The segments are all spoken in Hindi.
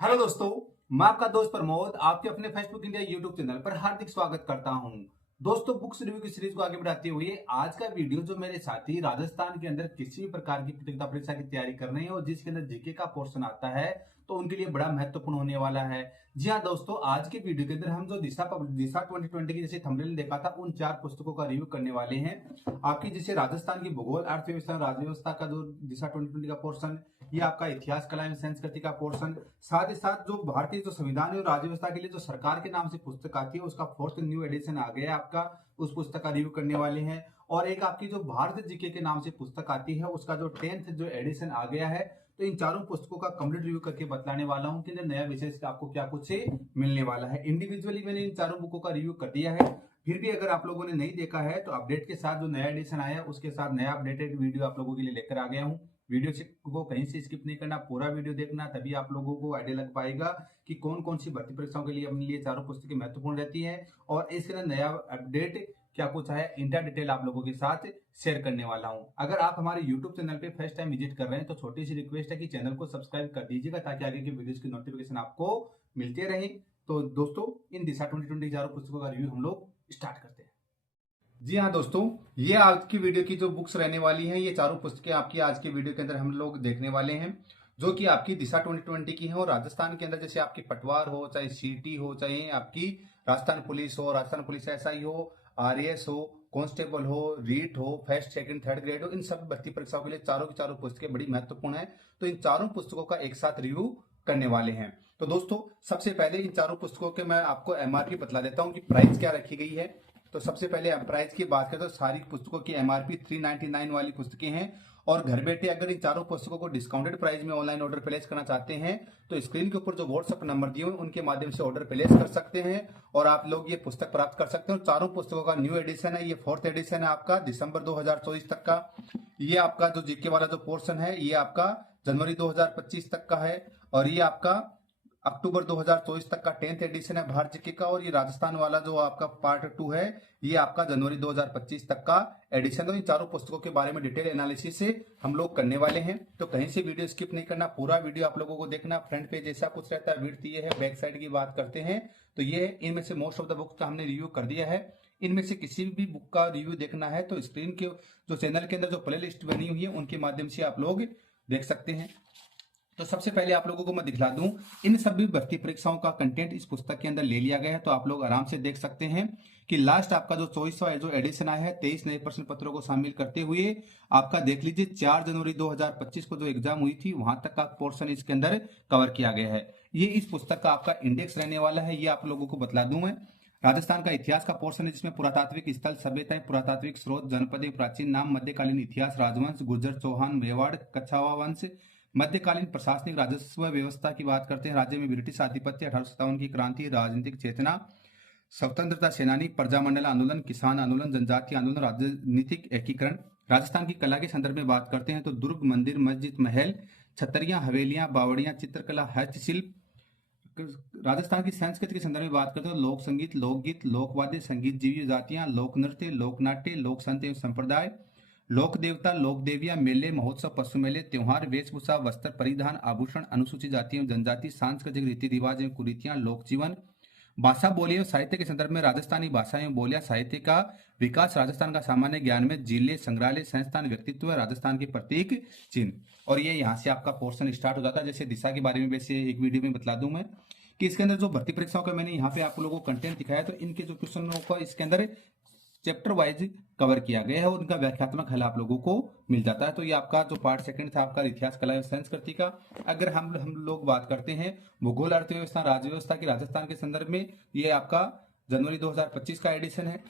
हेलो दोस्तों, मैं आपका दोस्त प्रमोद आपके अपने फेसबुक इंडिया यूट्यूब चैनल पर हार्दिक स्वागत करता हूं। दोस्तों, बुक्स रिव्यू की सीरीज को आगे बढ़ाते हुए आज का वीडियो जो मेरे साथी राजस्थान के अंदर किसी भी प्रकार की प्रतियोगिता परीक्षा की तैयारी कर रहे हैं और जिसके अंदर जीके का पोर्शन आता है तो उनके लिए बड़ा महत्वपूर्ण होने वाला है। जी हाँ दोस्तों, आज के वीडियो के अंदर हम जो दिशा 2020 की जैसे थंबनेल देखा था उन 4 पुस्तकों का रिव्यू करने वाले हैं। आपकी जैसे राजस्थान की भूगोल अर्थव्यवस्था राज्य व्यवस्था का जो दिशा 2020 का पोर्शन, ये आपका इतिहास कला एवं संस्कृति का पोर्शन, साथ ही साथ जो भारतीय जो संविधान और राज्य व्यवस्था के लिए जो सरकार के नाम से पुस्तक आती है उसका 4th न्यू एडिशन आ गया आपका, उस पुस्तक का रिव्यू करने वाले हैं। और एक आपकी जो भारत जीके के नाम से पुस्तक आती है उसका जो 10th जो एडिशन आ गया है। तो इन चारों पुस्तकों का कंप्लीट रिव्यू करके बतलाने वाला हूं कि नया विषय से आपको क्या कुछ मिलने वाला है। इंडिविजुअली मैंने इन चारों बुकों का रिव्यू कर दिया है, फिर भी अगर आप लोगों ने नहीं देखा है तो अपडेट के साथ जो नया एडिशन आया उसके साथ नया अपडेटेड वीडियो आप लोगों के लिए लेकर आ गया हूँ। वीडियो को कहीं से स्किप नहीं करना, पूरा वीडियो देखना, तभी आप लोगों को आइडिया लग पाएगा कि कौन कौन सी भर्ती परीक्षाओं के लिए अपने लिए चारों पुस्तकें महत्वपूर्ण रहती हैं और इसके अंदर नया अपडेट क्या कुछ है इंटर डिटेल आप लोगों के साथ शेयर करने वाला हूं। अगर आप हमारे YouTube चैनल पे फर्स्ट टाइम विजिट कर रहे हैं तो छोटी सी रिक्वेस्ट है कि चैनल को सब्सक्राइब कर दीजिएगा ताकि आगे की वीडियोस की नोटिफिकेशन आपको मिलते रहे। तो दोस्तों, इन दिशा 2020 चारों पुस्तकों का रिव्यू हम लोग स्टार्ट करते हैं। जी हाँ दोस्तों, ये आज की वीडियो की जो बुक्स रहने वाली हैं ये चारों पुस्तकें आपकी आज की वीडियो के अंदर हम लोग देखने वाले हैं जो कि आपकी दिशा 2020 की है। और राजस्थान के अंदर जैसे आपकी पटवार हो, चाहे सीटी हो, चाहे आपकी राजस्थान पुलिस हो, राजस्थान पुलिस एसआई हो, आरएएस हो, कांस्टेबल हो, रीट हो, फर्स्ट सेकंड थर्ड ग्रेड हो, इन सब भर्ती परीक्षाओं के लिए चारों की चारों पुस्तकें बड़ी महत्वपूर्ण है। तो इन चारों पुस्तकों का एक साथ रिव्यू करने वाले हैं। तो दोस्तों, सबसे पहले इन चारों पुस्तकों के मैं आपको एमआरपी बतला देता हूँ कि प्राइस क्या रखी गई है। तो सबसे पहले प्राइस की बात करें तो सारी पुस्तकों की एमआरपी 399 वाली पुस्तकें हैं। और घर बैठे अगर इन चारों पुस्तकों को डिस्काउंटेड प्राइस में ऑनलाइन ऑर्डर प्लेस करना चाहते हैं तो स्क्रीन के ऊपर जो व्हाट्सएप नंबर दिए हुए उनके माध्यम से ऑर्डर प्लेस कर सकते हैं और आप लोग ये पुस्तक प्राप्त कर सकते हैं। और चारों पुस्तकों का न्यू एडिशन है, ये 4th एडिशन है आपका दिसंबर 2024 तक का। ये आपका जो जीके वाला जो पोर्शन है ये आपका जनवरी 2025 तक का है। और ये आपका अक्टूबर 2024 तक का 10th एडिशन है भारत जीके का। और ये राजस्थान वाला जो आपका पार्ट 2 है ये आपका जनवरी 2025 तक का एडिशन। तो इन चारों पुस्तकों के बारे में डिटेल एनालिसिस से हम लोग करने वाले हैं। तो कहीं से वीडियो स्किप नहीं करना, पूरा वीडियो आप लोगों को देखना। फ्रंट पेज ऐसा कुछ रहता है, विड्थ ये है। बैक साइड की बात करते हैं तो ये इनमें से मोस्ट ऑफ द बुक्स का हमने रिव्यू कर दिया है। इनमें से किसी भी बुक का रिव्यू देखना है तो स्क्रीन के जो चैनल के अंदर जो प्ले लिस्ट बनी हुई है उनके माध्यम से आप लोग देख सकते हैं। तो सबसे पहले आप लोगों को मैं दिखला दूं, इन सभी भर्ती परीक्षाओं का कंटेंट इस पुस्तक के अंदर ले लिया गया है। तो आप लोग आराम से देख सकते हैं कि लास्ट आपका जो 24वां जो एडिशन आया है 23 नए प्रश्न पत्रों को शामिल करते हुए आपका देख लीजिए 4 जनवरी 2025 को जो एग्जाम हुई थी वहां तक का पोर्शन इसके अंदर कवर किया गया है। ये इस पुस्तक का आपका इंडेक्स रहने वाला है, ये आप लोगों को बतला दूं मैं। राजस्थान का इतिहास का पोर्शन है जिसमें पुरातात्विक स्थल, सभ्यताएं, पुरातात्विक स्रोत, जनपदें, प्राचीन नाम, मध्यकालीन इतिहास, राजवंश, गुर्जर, चौहान, मेवाड़, कछावा वंश, मध्यकालीन प्रशासनिक राजस्व व्यवस्था की बात करते हैं। राज्य में ब्रिटिश आधिपत्य, 1857 की क्रांति, राजनीतिक चेतना, स्वतंत्रता सेनानी, प्रजामंडल आंदोलन, किसान आंदोलन, जनजातीय आंदोलन, राजनीतिक एकीकरण। राजस्थान की कला के संदर्भ में बात करते हैं तो दुर्ग, मंदिर, मस्जिद, महल, छतरियां, हवेलियां, बावड़ियां, चित्रकला, हस्तशिल्प। राजस्थान की संस्कृति के संदर्भ में बात करते हैं तो लोक संगीत, लोकगीत, लोकवाद्य, संगीत जीवी जातियां, लोक नृत्य, लोक नाट्य, लोक संत एवं संप्रदाय, लोक देवता, लोक देवियां, मेले, महोत्सव, पशु मेले, त्योहार, वेशभूषा, वस्त्र परिधान, आभूषण, अनुसूचित जाति एवं जनजाति, सांस्कृतिक रीति रिवाज एवं कुरीतियां, लोक जीवन। भाषा, बोली और साहित्य के संदर्भ में राजस्थानी भाषा एवं बोलियां, साहित्य का विकास, राजस्थान का सामान्य ज्ञान में जिले, संग्रहालय, संस्थान, व्यक्तित्व, राजस्थान के प्रतीक चिन्ह। और ये यहाँ से आपका पोर्शन स्टार्ट हो जाता है। जैसे दिशा के बारे में वैसे एक वीडियो में बतला दूं मैं कि इसके अंदर जो भर्ती परीक्षाओं का मैंने यहाँ पे आप लोगों को कंटेंट दिखाया तो इनके जो क्वेश्चनों को इसके अंदर चैप्टर वाइज कवर किया गया है और उनका व्याख्यात्मक हल आप लोगों को मिल जाता है। तो ये आपका जो पार्ट सेकंड था आपका इतिहास कला एवं संस्कृति का। अगर हम लोग बात करते हैं भूगोल अर्थव्यवस्था राज्य व्यवस्था की राजस्थान के संदर्भ में, ये आपका जनवरी 2025 का एडिशन है।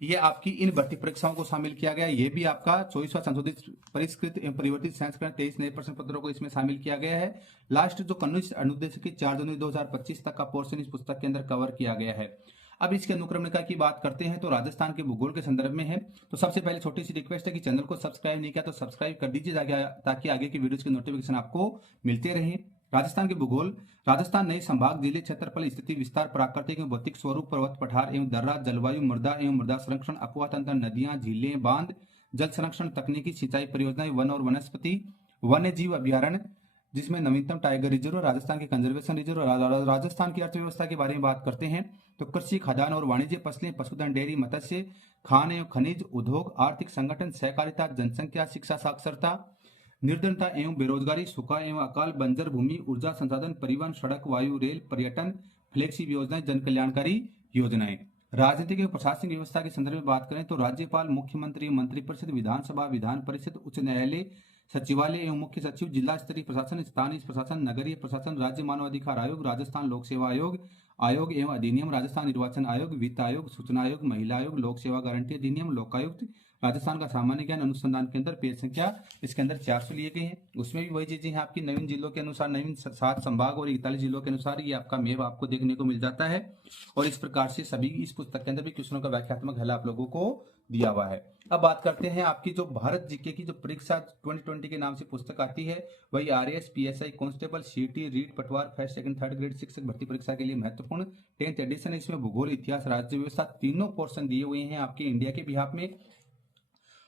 ये आपकी इन भर्ती परीक्षाओं को शामिल किया गया। ये भी आपका 24वां संशोधित परिष्कृत एवं परिवर्तित संस्करण 23 नए प्रश्न पत्रों को इसमें शामिल किया गया है। लास्ट जो कनिष्ठ अनुदेश की 4 जनवरी 2025 तक का पोर्शन इस पुस्तक के अंदर कवर किया गया है। अब इसके अनुक्रमणिका की बात करते हैं तो राजस्थान के भूगोल के संदर्भ में है। तो सबसे पहले छोटी सी रिक्वेस्ट है कि चैनल को सब्सक्राइब नहीं किया तो सब्सक्राइब कर दीजिए ताकि आगे की वीडियोस की नोटिफिकेशन आपको मिलते रहे। राजस्थान के भूगोल, राजस्थान नए संभाग, जिले, क्षेत्रफल, स्थिति, विस्तार, प्राकृतिक एवं भौतिक स्वरूप, पर्वत, पठार एवं दर्रा, जलवायु, मृदा एवं मृदा संरक्षण, अफवाह तंत्र, नदियां, झीलें, बांध, जल संरक्षण, तकनीकी सिंचाई परियोजनाएं, वन और वनस्पति, वन्य जीव अभ्यारण्य, जिसमें नवीनतम टाइगर रिजर्व, राजस्थान के कंजर्वेशन रिजर्व और राजस्थान की अर्थव्यवस्था के बारे में बात करते हैं तो कृषि, खाद्यान्न और वाणिज्य, फसलें, पशुधन, डेयरी, मत्स्य, खान एवं खनिज, उद्योग, आर्थिक संगठन, सहकारिता, जनसंख्या, शिक्षा, साक्षरता, निर्धनता एवं बेरोजगारी, सूखा एवं अकाल, बंजर भूमि, ऊर्जा संसाधन, परिवहन, सड़क, वायु, रेल, पर्यटन, फ्लेक्सी योजनाएं, जन कल्याणकारी योजनाएं। राजनीतिक एवं प्रशासनिक व्यवस्था के संदर्भ में बात करें तो राज्यपाल, मुख्यमंत्री, मंत्रिपरिषद, विधानसभा, विधान परिषद, उच्च न्यायालय, सचिवालय एवं मुख्य सचिव, जिला स्तरीय प्रशासन, स्थानीय प्रशासन, नगरीय प्रशासन, राज्य मानव अधिकार आयोग, राजस्थान लोक सेवा आयोग, आयोग एवं अधिनियम, राजस्थान निर्वाचन आयोग, वित्त आयोग, सूचना आयोग, महिला आयोग, लोक सेवा गारंटी अधिनियम, लोकायुक्त, राजस्थान का सामान्य ज्ञान अनुसंधान केंद्र, पेज संख्या इसके अंदर 400 लिए गए हैं। उसमें भी वही चीजें हैं आपकी नवीन जिलों के अनुसार, नवीन 7 संभाग और 41 जिलों के अनुसार ये आपका मैप आपको देखने को मिल जाता है। और इस प्रकार से सभी इस पुस्तक के अंदर भी क्वेश्चनों का व्याख्यात्मक हल आप लोगों को दिया हुआ है। अब बात करते हैं आपकी जो भारत जीके की जो परीक्षा 2020 के नाम से पुस्तक आती है, वही आरएएस, पीएसआई, कांस्टेबल, सीटी, रीट, पटवार, फर्स्ट, सेकंड, थर्ड ग्रेड शिक्षक भर्ती परीक्षा के लिए महत्वपूर्ण 10th एडिशन है। इसमें भूगोल, इतिहास, राज्य व्यवस्था तीनों पोर्शन दिए हुए हैं आपके इंडिया के बिहाफ में।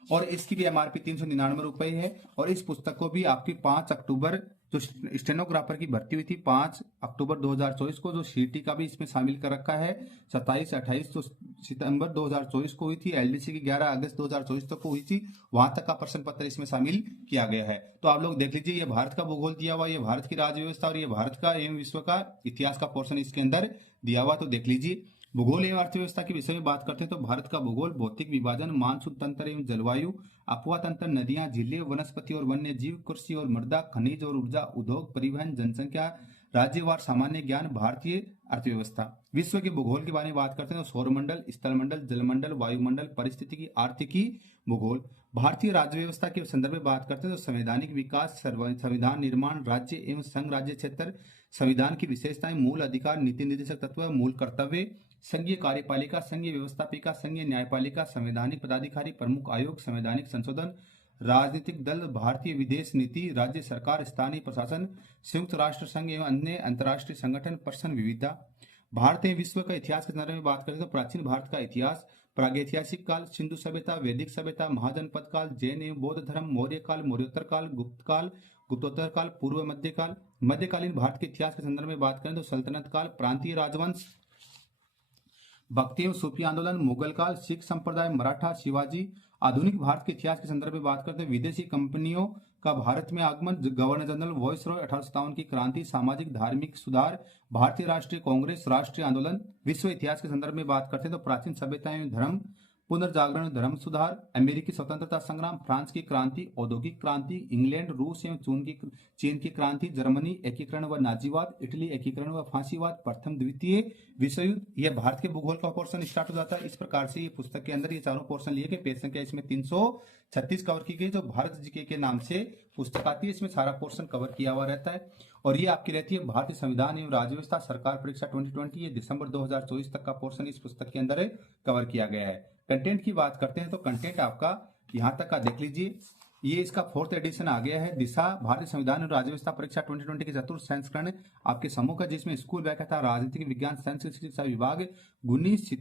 और इसकी भी एमआरपी 399 रुपए है। और इस पुस्तक को भी आपकी 5 अक्टूबर जो स्टेनोग्राफर की भर्ती हुई थी 5 अक्टूबर 2024 को, जो सीटी का भी इसमें शामिल कर रखा है 27-28 तो सितंबर 2024 को हुई थी, एलडीसी की 11 अगस्त 2024 तक को हुई थी, वहां तक का प्रश्न पत्र इसमें शामिल किया गया है। तो आप लोग देख लीजिए, ये भारत का भूगोल दिया हुआ, ये भारत की राज्य व्यवस्था और ये भारत का एवं विश्व का इतिहास का पोर्शन इसके अंदर दिया हुआ। तो देख लीजिए, भूगोल एवं अर्थव्यवस्था के विषय में बात करते हैं तो भारत का भूगोल, भौतिक विभाजन, मानसून तंत्र एवं जलवायु, अपवा तंत्र, नदियां, झीलें, वनस्पति और वन्य जीव, कृषि और मृदा, खनिज और ऊर्जा, उद्योग, परिवहन, जनसंख्या, राज्यवार सामान्य ज्ञान, भारतीय अर्थव्यवस्था। विश्व के भूगोल के बारे में बात करते हैं तो सौरमंडल, स्थलमंडल, जलमंडल, वायुमंडल, परिस्थितिकी, आर्थिकी, भूगोल। भारतीय राज्य व्यवस्था के संदर्भ में बात करते हैं तो संवैधानिक विकास, संविधान निर्माण, राज्य एवं संघ राज्य क्षेत्र, संविधान की विशेषताएं, मूल अधिकार, नीति निर्देशक तत्व, मूल कर्तव्य, संघीय कार्यपालिका, संघीय व्यवस्थापिका, संघीय न्यायपालिका, संवैधानिक पदाधिकारी, प्रमुख आयोग, संवैधानिक संशोधन, राजनीतिक दल, भारतीय विदेश नीति, राज्य सरकार, स्थानीय प्रशासन, संयुक्त राष्ट्र संघ एवं अन्य अंतर्राष्ट्रीय संगठन, पर्सन विविधता। भारत एवं विश्व का इतिहास के संदर्भ में बात करें तो प्राचीन भारत का इतिहास, प्रागैतिहासिक काल, सिंधु सभ्यता, वैदिक सभ्यता, महाजनपद काल, जैन एवं बौद्ध धर्म, मौर्य काल, मौर्योत्तर काल, गुप्त काल, गुप्तोत्तर काल, पूर्व मध्यकाल। मध्यकालीन भारत के इतिहास के संदर्भ में बात करें तो सल्तनत काल, प्रांतीय राजवंश, भक्ति एवं सूफी आंदोलन, मुगल काल, सिख संप्रदाय, मराठा, शिवाजी। आधुनिक भारत के इतिहास के संदर्भ में बात करते हैं विदेशी कंपनियों का भारत में आगमन, गवर्नर जनरल वायसरॉय, 1857 की क्रांति, सामाजिक धार्मिक सुधार, भारतीय राष्ट्रीय कांग्रेस, राष्ट्रीय आंदोलन। विश्व इतिहास के संदर्भ में बात करते हैं तो प्राचीन सभ्यता एवं धर्म, पुनर्जागरण, धर्म सुधार, अमेरिकी स्वतंत्रता संग्राम, फ्रांस की क्रांति, औद्योगिक क्रांति, इंग्लैंड, रूस एवं चीन की क्रांति, जर्मनी, एकीकरण व नाजीवाद, इटली, एकीकरण व फांसीवाद, प्रथम द्वितीय विश्व युद्ध। यह भारत के भूगोल का पोर्शन स्टार्ट हो जाता है। इस प्रकार से ये पुस्तक के अंदर ये चारों पोर्शन लिए गए। पेज संख्या इसमें 336 कवर की गई। जो भारत जीके के नाम से पुस्तक आती है, इसमें सारा पोर्शन कवर किया हुआ रहता है। और ये आपकी रहती है भारतीय संविधान एवं राज्य व्यवस्था सरकार परीक्षा 2020, ये दिसंबर 2024 तक का पोर्शन इस पुस्तक के अंदर कवर किया गया है। कंटेंट की बात करते हैं तो कंटेंट आपका यहां तक का देख लीजिए। ये इसका 4th एडिशन आ गया है। दिशा भारतीय संविधान और राज्य व्यवस्था परीक्षा 2020 के चतुर्थ संस्करण आपके समूह का, जिसमें स्कूल व्याख्याता राजनीतिक विज्ञान संस्कृत शिक्षा विभाग 19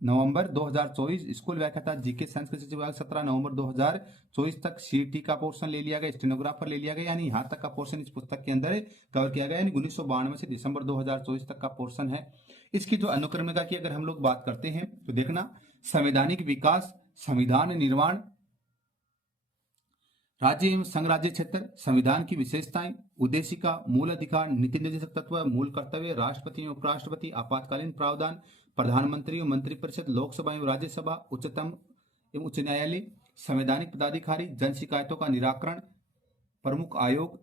नवंबर 2024, स्कूल व्याख्याता जीके संस्कृत शिक्षा विभाग 17 नवंबर 2024 तक। सीटी का पोर्शन ले लिया गया, स्टेनोग्राफर ले लिया गया, यानी यहाँ तक का पोर्शन इस पुस्तक के अंदर कवर किया गया। यानी 1992 से दिसंबर 2024 तक का पोर्शन है। इसकी जो अनुक्रमिका की अगर हम लोग बात करते हैं तो देखना, संवैधानिक विकास, संविधान निर्माण, राज्य एवं संघ राज्य क्षेत्र, संविधान की विशेषताएं, उद्देशिका, मूल अधिकार, नीति निर्देशक तत्व, मूल कर्तव्य, राष्ट्रपति एवं उपराष्ट्रपति, आपातकालीन प्रावधान, प्रधानमंत्री एवं मंत्रिपरिषद, लोकसभा एवं राज्यसभा, उच्चतम एवं उच्च न्यायालय, संवैधानिक पदाधिकारी, जन शिकायतों का निराकरण, प्रमुख आयोग,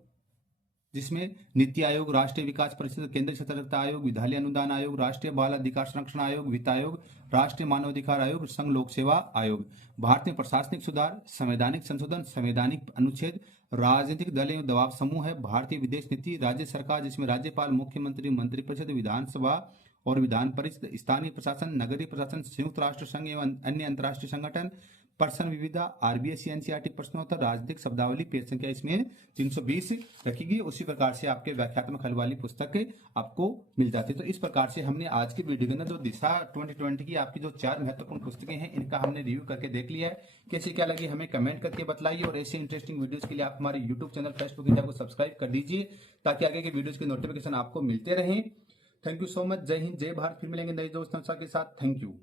जिसमें नीति आयोग, राष्ट्रीय विकास परिषद, केंद्रीय सतर्कता आयोग, विद्यालय अनुदान आयोग, राष्ट्रीय बाल अधिकार संरक्षण आयोग, वित्त आयोग, राष्ट्रीय मानव अधिकार आयोग, संघ लोक सेवा आयोग। भारत में प्रशासनिक सुधार, संवैधानिक संशोधन, संवैधानिक अनुच्छेद, राजनीतिक दल एवं दबाव समूह है, भारतीय विदेश नीति, राज्य सरकार, जिसमें राज्यपाल, मुख्यमंत्री, मंत्रिपरिषद, विधानसभा और विधान परिषद, स्थानीय प्रशासन, नगरीय प्रशासन, संयुक्त राष्ट्र संघ एवं अन्य अंतर्राष्ट्रीय संगठन, प्रश्न विविधा, आरबीएससी एनसीईआरटी प्रश्नोत्तर, राजनीतिक शब्दावली, पेज संख्या इसमें 320 रखी गई। उसी प्रकार से आपके व्याख्यात्मक हल वाली पुस्तक आपको मिल जाती है। तो इस प्रकार से हमने आज की वीडियो के अंदर जो दिशा 2020 की आपकी जो 4 महत्वपूर्ण पुस्तकें हैं इनका हमने रिव्यू करके देख लिया है। कैसे क्या लगी हमें कमेंट करके बताइए, और ऐसे इंटरेस्टिंग वीडियोस के लिए आप हमारे यूट्यूब चैनल फेसबुक इंडिया को सब्सक्राइब कर दीजिए ताकि आगे के वीडियोस के नोटिफिकेशन आपको मिलते रहें। Thank you so much. जय हिंद, जय भारत। फिर मिलेंगे नए दोस्तों के साथ। Thank you.